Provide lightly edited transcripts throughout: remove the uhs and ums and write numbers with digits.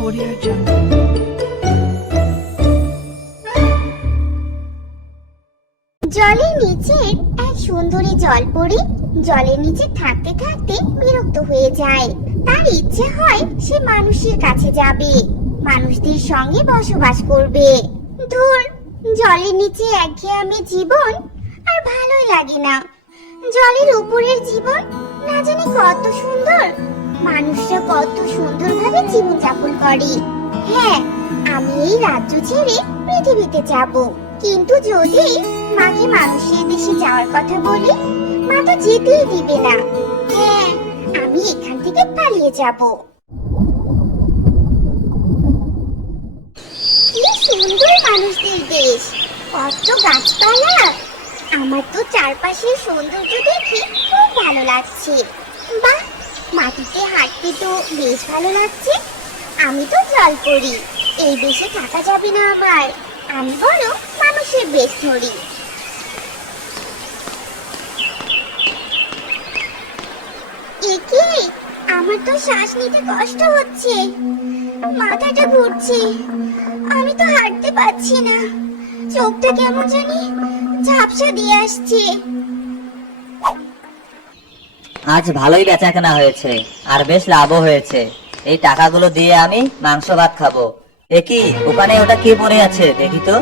Audio Jungle. জলের নিচে এক সুন্দরী জলপরী জলের নিচে থাকতে থাকতে বিরক্ত হয়ে যায়। তার ইচ্ছে হয় সে মানুষের কাছে যাবে, মানুষদের সঙ্গে বসবাস করবে। ধুর, জলের নিচে একঘেয়েমি জীবন আর ভালোই লাগে না। জলের উপরের জীবন না জানি কত সুন্দর, মানুষরা কত সুন্দরভাবে জীবনযাপন করে। হ্যাঁ, আমি এই রাজ্য ছেড়ে পৃথিবীতে যাব, কিন্তু যদি মাকে মানুষের দেশে যাওয়ার কথা বলি, মা তো যেতেই দিবে না। হ্যাঁ, আমি এখান থেকে পালিয়ে যাব। কি সুন্দর মানুষদের দেশ, কত গাছপালা। আমার তো চারপাশের সৌন্দর্য দেখে খুব ভালো লাগছে। বাহ, মাটিতে হাঁটতে তো বেশ ভালো লাগছে। আমি তো জলপরী, এই দেশে থাকা যাবে না আমার। আমি বড় মানুষের বেশ ধরি। একে আমার তো শ্বাস নিতে কষ্ট হচ্ছে, মাথাটা ঘুরছে, আমি তো হাঁটতে পারছি না, চোখটা কেমন জানি ঝাপসা দিয়ে আসছে। আজ ভালোই বেচাকেনা হয়েছে আর বেশ লাভও হয়েছে। এই টাকাগুলো দিয়ে আমি মাংস ভাত খাবো। একই ওখানে ওটা কে পড়ে আছে দেখি তো।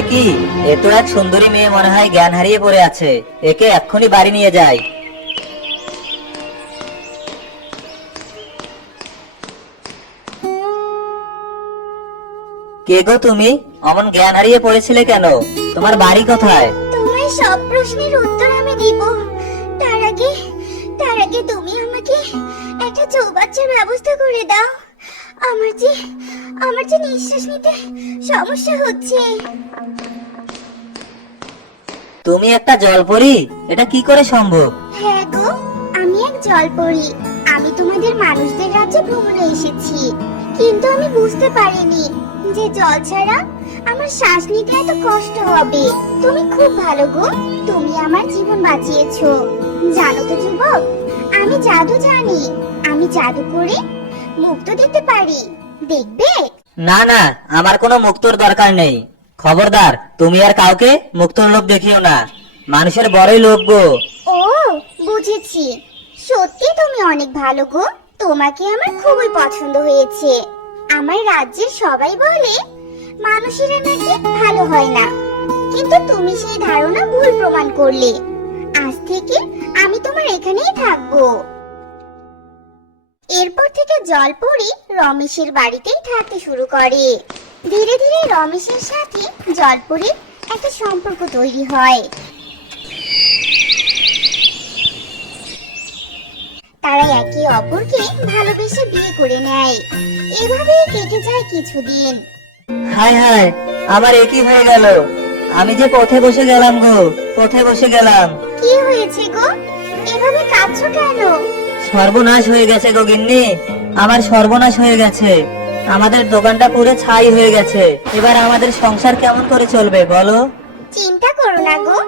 একই, এ তো এক সুন্দরী মেয়ে, মনে হয় জ্ঞান হারিয়ে পড়ে আছে। একে এক্ষুনি বাড়ি নিয়ে যাই। কে গো তুমি? অমন জ্ঞান হারিয়ে পড়েছিলে কেন? তোমার বাড়ি কোথায়? তোমার সব প্রশ্নের উত্তর আমি দিব। তার আগে তুমি আমাকে একটা চৌবাচ্চার ব্যবস্থা করে দাও। আমার যে নিঃশ্বাস নিতে সমস্যা হচ্ছে। তুমি একটা জলপরী? এটা কি করে সম্ভব? হ্যাঁ গো, আমি এক জলপরী। আমি তোমাদের মানুষদের রাজ্যে ভ্রমণে এসেছি, কিন্তু আমি বুঝতে পারিনি যে জল ছাড়া আমার শ্বাস নিতে এত কষ্ট হবে। তুমি খুব ভালো গো, তুমি আমার জীবন বাঁচিয়েছো। জানো তো যুবক, আমি জাদু জানি। আমি জাদু করে মুক্ত দিতে পারি, দেখবে? না না, আমার কোনো মুক্তর দরকার নেই। খবরদার, তুমি আর কাউকে মুক্তর লোভ দেখিও না। মানুষের বড়ই লোভ গো। ও, বুঝেছি। সত্যি তুমি অনেক ভালো গো, তোমাকে আমার খুবই পছন্দ হয়েছে। আমার রাজ্যের সবাই বলে মানুষেরা নাকি ভালো হয় না, কিন্তু তুমি সেই ধারণা ভুল প্রমাণ করলে। আজ থেকে আমি তোমার এখানেই থাকবো। এরপর থেকে জলপরী রমেশের বাড়িতেই থাকতে শুরু করে। ধীরে ধীরে রমেশের সাথে জলপরীর একটা সম্পর্ক তৈরি হয়। তারা একে অপরকে ভালোবেসে বিয়ে করে নেয়। এভাবেই কেটে যায় কিছুদিন। হায় হায়, আমার একই হয়ে গেল। আমি যে পথে বসে গেলাম গো, পথে বসে গেলাম। কি হয়েছে গো, এভাবে কাঁদছো কেন? সর্বনাশ হয়ে গেছে গো গিন্নি, আমার সর্বনাশ হয়ে গেছে। আমাদের দোকানটা পুরো ছাই হয়ে গেছে। এবার আমাদের সংসার কেমন করে চলবে বলো? চিন্তা করো না গো,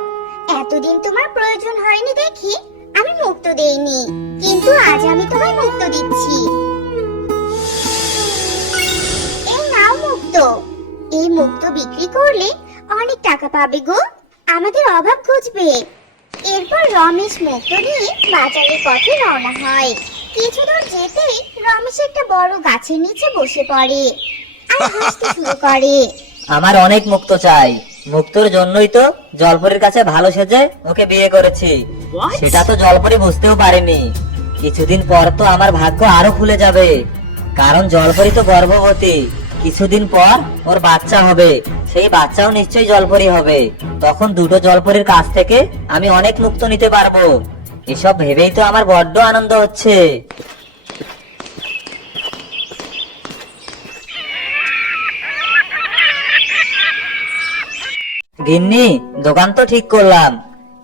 এতদিন তোমার প্রয়োজন হয়নি দেখি আমি মুক্ত দেইনি, কিন্তু আজ আমি তোমায় মুক্ত দিচ্ছি। এই নাও মুক্ত। এই মুক্ত বিক্রি করলে অনেক টাকা পাবে গো, আমাদের অভাব ঘুচবে। এরপর রমেশ মুক্ত নিয়ে বাজারের পথে রওনা হয়। কিছু দূর যেতেই রমেশ একটা বড় গাছের নিচে বসে পড়ে আর হাসতে শুরু করে। আমার অনেক মুক্ত চাই। মুক্তর জন্যই তো জলপরীর কাছে ভালো সেজে ওকে বিয়ে করেছি। সেটা তো জলপরী বুঝতেও পারেনি। কিছুদিন পর তো আমার ভাগ্য আরো খুলে যাবে, কারণ জলপরী তো গর্ভবতী। কিছুদিন পর ওর বাচ্চা হবে, সেই বাচ্চাও নিশ্চয়ই জলপরী হবে। তখন দুটো জলপরীর কাছ থেকে আমি অনেক মুক্ত নিতে পারবো। এসব ভেবেই তো আমার বড্ড আনন্দ হচ্ছে। গিন্নি, দোকান তো ঠিক করলাম,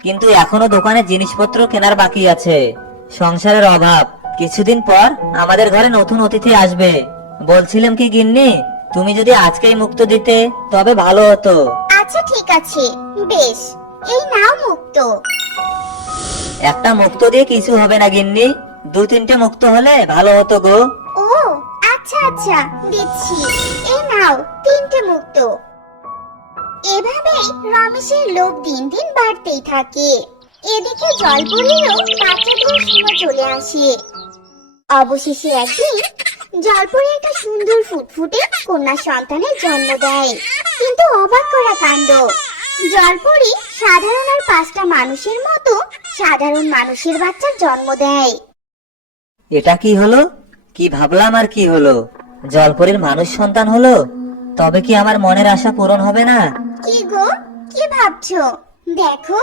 কিন্তু এখনো দোকানে জিনিসপত্র কেনার বাকি আছে। সংসারের অভাব। কিছুদিন পর আমাদের ঘরে নতুন অতিথি আসবে। বলছিলাম কি গিন্নি, তুমি যদি আজকেই মুক্ত দিতে তবে ভালো হতো। আচ্ছা ঠিক আছে, বেশ, এই নাও মুক্ত। একটা মুক্ত দিয়ে কিছু হবে না গিন্নি, দু তিনটে মুক্ত হলে ভালো হতো গো। ও আচ্ছা আচ্ছা দিচ্ছি, এই নাও 3টে মুক্ত। এভাবেই রমেশের লোভ দিন দিন বাড়তেই থাকে। এদিকে জলপরীরও বাচ্চা দেওয়ার সময় চলে আসে। অবশেষে একদিন জলপরি একটা সুন্দর ফুটফুটে কন্যা সন্তানের জন্ম দেয়। কিন্তু অবাক করা কাণ্ড, জলপরি সাধারণ আর 5টা মানুষের মতো সাধারণ মানুষের বাচ্চার জন্ম দেয়। এটা কি হলো? কি ভাবলাম আর কি হলো? জলপরীর মানুষ সন্তান হলো, তবে কি আমার মনের আশা পূরণ হবে না? কি গো, কি ভাবছো? দেখো,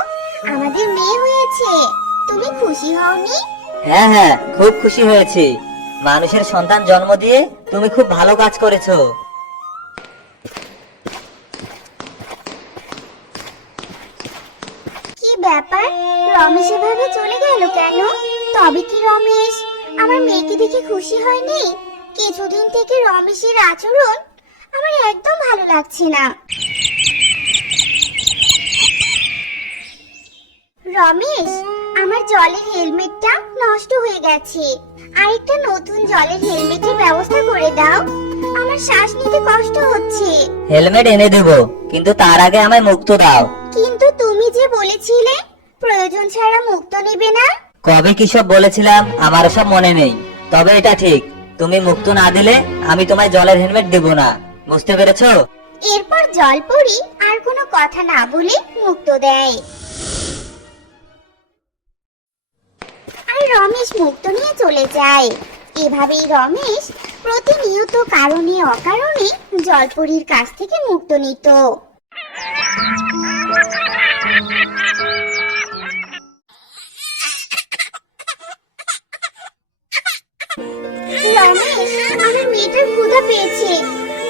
আমাদের মেয়ে হয়েছে। তুমি খুশি হওনি? হ্যাঁ হ্যাঁ, খুব খুশি হয়েছি। মানুষের সন্তান জন্ম দিয়ে তুমি খুব ভালো কাজ করেছো। কি ব্যাপার, রমেশ এভাবে চলে গেল কেন? তবে কি রমেশ আমার মেয়েকে দেখে খুশি হয়নি? কিছুদিন থেকে রমেশের আচরণ আমার একদম ভালো লাগছে না। রমেশ, আমার জলের হেলমেটটা নষ্ট হয়ে গেছে। আরেকটা নতুন জলের হেলমেটের ব্যবস্থা করে দাও, আমার শ্বাস নিতে কষ্ট হচ্ছে। হেলমেট এনে দেবো, কিন্তু তার আগে আমায় মুক্ত দাও। কিন্তু তুমি যে বলেছিলে প্রয়োজন ছাড়া মুক্ত নেবে না। কবে কি সব বলেছিলাম আমার সব মনে নেই, তবে এটা ঠিক, তুমি মুক্ত না দিলে আমি তোমায় জলের হেলমেট দেব না। বুঝতে পেরেছো? এরপর জলপরি আর কোনো কথা না বলে মুক্ত দেয়। আর রমেশ মুক্ত নিয়ে চলে যায়। এভাবেই রমেশ প্রতিনিয়ত কারণে অকারণে জলপরির কাছ থেকে মুক্ত নিত। রমেশ, আমার মেয়েটার ক্ষুধা পেয়েছে,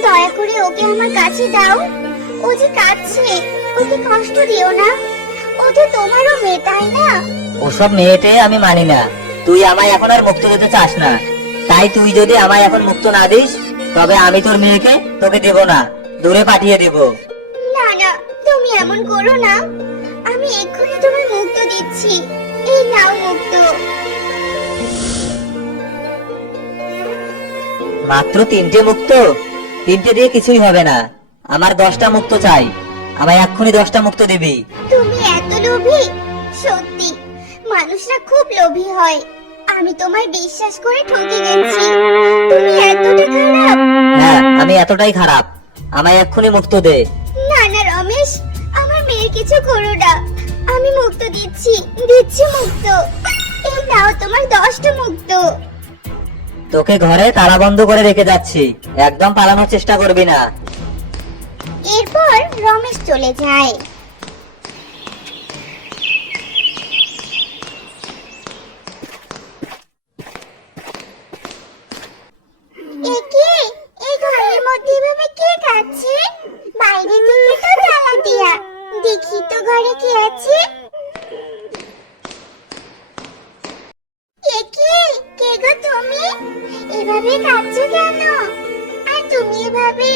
দয়া করে ওকে আমার কাছে দাও। ও যে কাঁদছে, ওকে কষ্ট দিও না, ও তো তোমারও মেয়ে, তাই না? ওসব মেয়েটে আমি মানি না। তুই আমায় এখন আর মুক্ত দিতে চাস না, তাই তুই যদি আমায় এখন মুক্ত না দিস, তবে আমি তোর মেয়েকে তোকে দেব না, দূরে পাঠিয়ে দেব। না না, তুমি এমন করো না, আমি এক্ষুনি তোমায় মুক্ত দিচ্ছি। এই নাও মুক্ত। মাত্র 3টে মুক্ত? 3টে দিয়ে কিছুই হবে না, আমার 10টা মুক্ত চাই। আমায় এক্ষুনি 10টা মুক্ত দিবি। তুমি এত লোভী? সত্যি, মানুষরা খুব লোভী হয়। আমি তোমায় বিশ্বাস করে ঠকে গেছি। তুমি এতটা খারাপ? হ্যাঁ, আমি এতটাই খারাপ। আমায় এক্ষুনি মুক্ত দে। না না রমেশ, আমার মেয়ের কিছু করো না। আমি মুক্ত দিচ্ছি, দিচ্ছি মুক্ত। এই নাও তোমার 10টা মুক্ত। তোকে ঘরে তালা বন্ধ করে রেখে যাচ্ছি, একদম পালানোর চেষ্টা করবি না। এরপর রমেশ চলে যায়। একে, এই ঘরের মধ্যে এভাবে কে কাচ্ছে? বাইরে থেকে তো তালা দেয়া, দেখি তো ঘরে কে আছে। একে, কে গো তুমি? এভাবে কাঁদছো কেন? আর তুমি এভাবে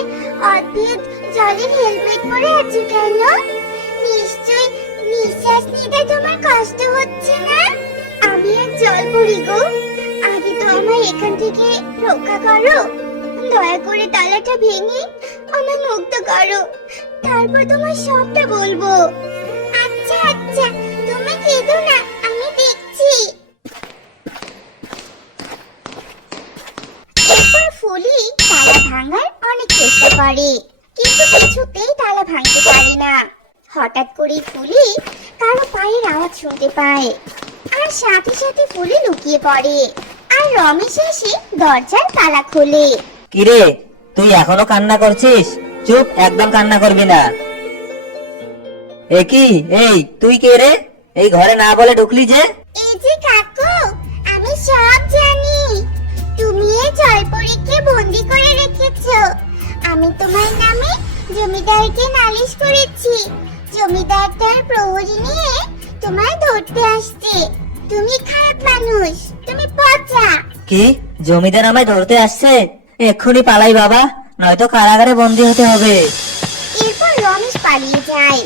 অদ্ভুত জলের হেলমেট পরে আছো কেন? নিশ্চয় নিঃশ্বাস নিতে তোমার কষ্ট হচ্ছে না? আমি এক জলপরি গো, আগে তো আমায় এখান থেকে রক্ষা করো। দয়া করে তালাটা ভেঙে আমায় মুক্ত করো, তারপর তোমার সবটা বলবো। আচ্ছা আচ্ছা, তুমি কেঁদো না, আমি দেখছি। এরপর ফুলি তালা ভাঙার অনেক চেষ্টা করে, কিন্তু কিছুতেই তালা ভাঙতে পারে না। হঠাৎ করে ফুলি কারো পায়ের আওয়াজ শুনতে পায়, আর সাথে সাথে ফুলি লুকিয়ে পড়ে। আর রমেশ এসে দরজার তালা খোলে। কিরে, তুই এখনো কান্না করছিস? চুপ, একদম কান্না করবি না। এ কি, এই তুই কে রে? এই ঘরে না বলে ঢুকলি যে? এই যে কাকু, আমি সব জানি। তুমি এই জলপরীকে বন্দি করে রেখেছো। আমি তোমার নামে জমিদারকে নালিশ করেছি। জমিদার তার প্রহরী নিয়ে তোমায় ধরতে আসছে। তুমি খারাপ মানুষ, তুমি পচা। কি, জমিদার আমায় ধরতে আসছে? এক্ষুনি পালাই বাবা, নয়তো কারাগারে বন্দী হতে হবে। এরপর রমেশ পালিয়ে যায়,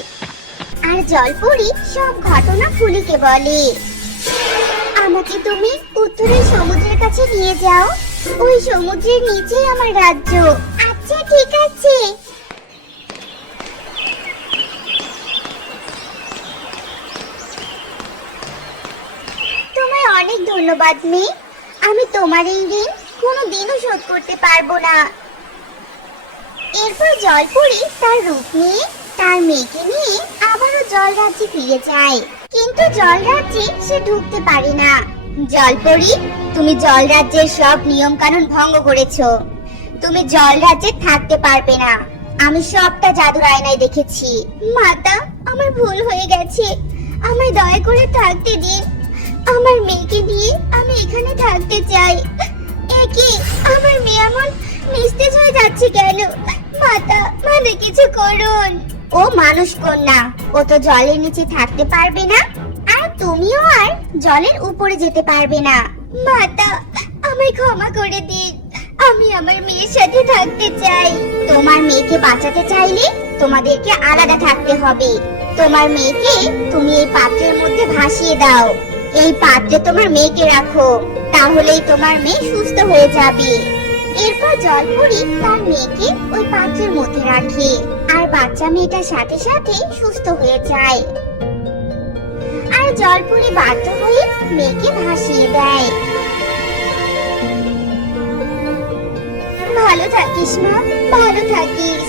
আর জলপরি সব ঘটনা ফুলিকে বলে। আমাকে তুমি উত্তরের সমুদ্রের কাছে নিয়ে যাও, ওই সমুদ্রের নিচেই আমার রাজ্য। আচ্ছা ঠিক আছে। তোমায় অনেক ধন্যবাদ মেয়ে। আমি তোমার এই ঋণ কোনোদিনও শোধ করতে পারবো না। এরপর জলপরি তার রূপ নিয়ে তার মেয়েকে নিয়ে আবারও জল রাজ্যে ফিরে যায়, কিন্তু জল রাজ্যে সে ঢুকতে পারে না। জলপরি, তুমি জল রাজ্যের সব নিয়ম কানুন ভঙ্গ করেছো। তুমি জল রাজ্যে থাকতে পারবে না। আমি সবটা জাদুর আয়নায় দেখেছি। মাতা, আমার ভুল হয়ে গেছে, আমায় দয়া করে থাকতে দিন। আমার মেয়েকে নিয়ে আমি এখানে থাকতে চাই। একি, আমার মেয়ে এমন নিস্তেজ হয়ে যাচ্ছে কেন? মাতা, মানে কিছু করুন। ও মানুষ কন্যা, ও তো জলের নিচে থাকতে পারবে না, আর তুমিও আর জলের উপরে যেতে পারবে না। মাতা, আমায় ক্ষমা করে দিন, আমি আমার মেয়ের সাথে থাকতে চাই। তোমার মেয়েকে বাঁচাতে চাইলে তোমাদেরকে আলাদা থাকতে হবে। তোমার মেয়েকে তুমি এই পাত্রের মধ্যে ভাসিয়ে দাও। এই পাত্রে তোমার মেয়েকে রাখো, তাহলেই তোমার মেয়ে সুস্থ হয়ে যাবে। এরপর জলপরি তার মেয়েকে ওই পাত্রের মধ্যে রাখে, আর বাচ্চা মেয়েটার সাথে সাথে সুস্থ হয়ে যায়। আর জলপরি বাধ্য হয়ে মেয়েকে ভাসিয়ে দেয়। ভালো থাকিস মা, ভালো থাকিস।